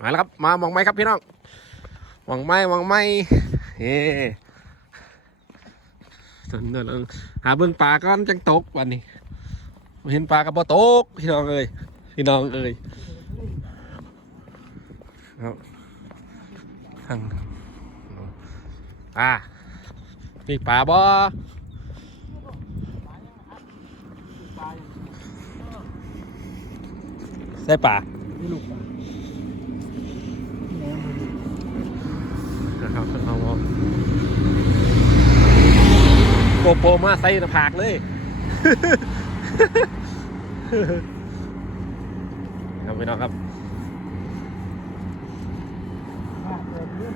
มาแล้วครับ มามองไม้ครับพี่น้องมองไม้มองไม้เฮ้ตอนนั้นหาเบิ่งปลาก่อนจังตกวันนี้เห็นปลากับบ่ตกพี่น้องเอ้ยพี่น้องเอ้ยครับทางปลามีปลาบ่ใส่ปลานี่ลูกปลา นะ ครับเอาเอาโกโปมาใส่หน้าผากเลย ครับพี่น้องครับอะเปิดดู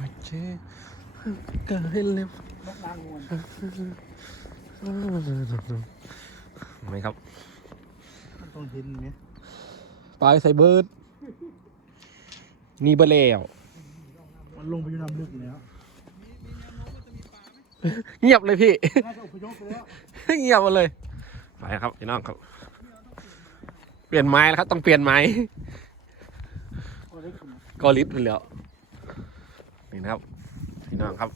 มาเจ๊ก็ให้เร็ว นกนางงวนไม่ครับมันต้องเห็นไหมปลายใส่เบิร์ดนี่เบอร์แล้วมันลงไปอยู่น้ำลึกแล้วเงียบเลยพี่ น่าจะอพยพไปแล้วเงียบหมดเลย ไปครับพี่น้องครับ เปลี่ยนไม้แล้วครับ ต้องเปลี่ยนไม้ก็ได้ขึ้นก็ลิฟต์ไปแล้วนี่นะครับพี่น้องครับ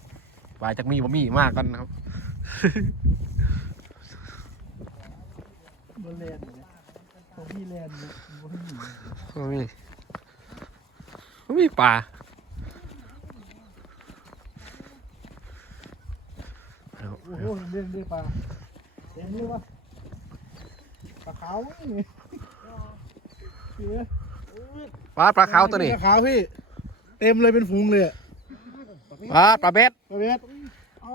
ปลายจากมีบะมีมากกันนะครับบนแลนด์เนี่ยตรงที่แลนด์เนี่ยบนหินบะมีบะมีปลาโอ้โหเล่นได้ปลาเต็มเลยวะปลาขาวนี่เสือปลาปลาขาวตัวนี้ปลาขาวพี่ เต็มเลยเป็นฝูงเลยอะ ปลาปลาเบ็ดปลาเบ็ดอ๋อ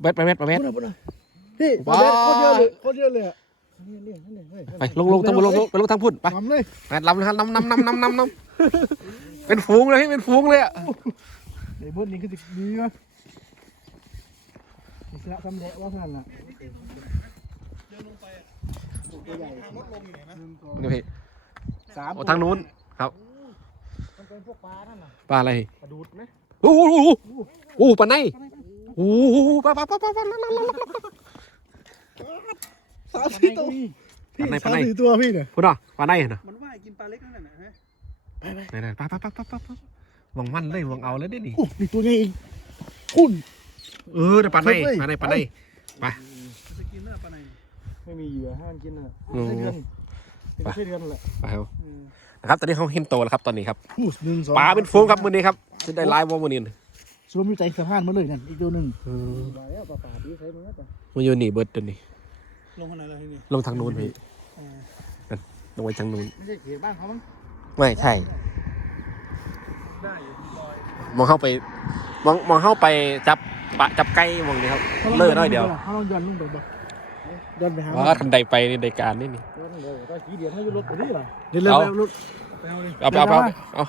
เบ็ดปลาเบ็ดปลาเบ็ดพูดหน่อยพูดหน่อยพี่ปลาเบ็ดโคตรเยอะเลยโคตรเยอะเลยอะนี่นี่นี่นี่ไปลงลงทั้งบนลงลงไปลงทั้งพุ่นไปทำเลยไปลำนะครับน้ำน้ำน้ำน้ำน้ำน้ำเป็นฝูงเลยพี่เป็นฝูงเลยอะไอ้บนนี้คือจะดีวะอิสระสำเร็จว่าขนาดน่ะตัวใหญ่หนึ่งสองนี่พี่สามโอ้ทางนู้นครับมันเป็นพวกปลานั่นน่ะปลาอะไรปลาดูดไหม โอ้โหโอ้โหโอ้โหปลาในโอ้โหปลาปลาปลาปลาปลาปลาปลาสามสี่ตัวพี่ปลาในปสาลามในสี่ตัวพี่เนี่ยพุ่นอะปลาในนะมันว่ากินปลาเล็กนั่นแหละนะฮะไปไปไหนๆปลาปลาปลาปลาปลาปลาหวังมันเลยวังเอาเลยได้ดิโอ้มีตัวนี้อีกคุณเออเดี๋ยวปลาในปลาในปลาในมันจะกินเนื้อปลาไหนไม่มีเหยื่อให้มันกินน่ะอืมไส้เดือนเป็นไส้เดือนแหละไปครับอืมนะครับตอนนี้เขาเห็นโตแล้วครับตอนนี้ครับปลาเป็นฟูงครับมือนี้ครับ จะได้ไลฟ์ว่ามือนี้สวมอยู่ใจสะพานมาเลยนั่นอีกตัวหนึ่งเออปลาแล้วปลาป่าที่ใช้มือแต่มันอยู่นี่เบิร์ดตัวนี้ลงขนาดอะไรนี่ลงทางนู้นพี่ลงไปทางนู้นไม่ใช่เขียบ้านเขามั้งไม่ใช่ได้อยู่ลอยมองเข้าไปมองมองเข้าไปจับปะจับไก่มองนี่ครับเลิกน้อยเดียวเขาลองย้อนลงไปบ่ย้อนไปหาว่าคันใดไปในรายการนี่นี่ย้อนเลยก็ขี่เดียนให้อยู่รถไปนี่เหรอเดี๋ยวเร็วเอาเร็วรถไปเอาดิเอาไปเอาไปเอาเอา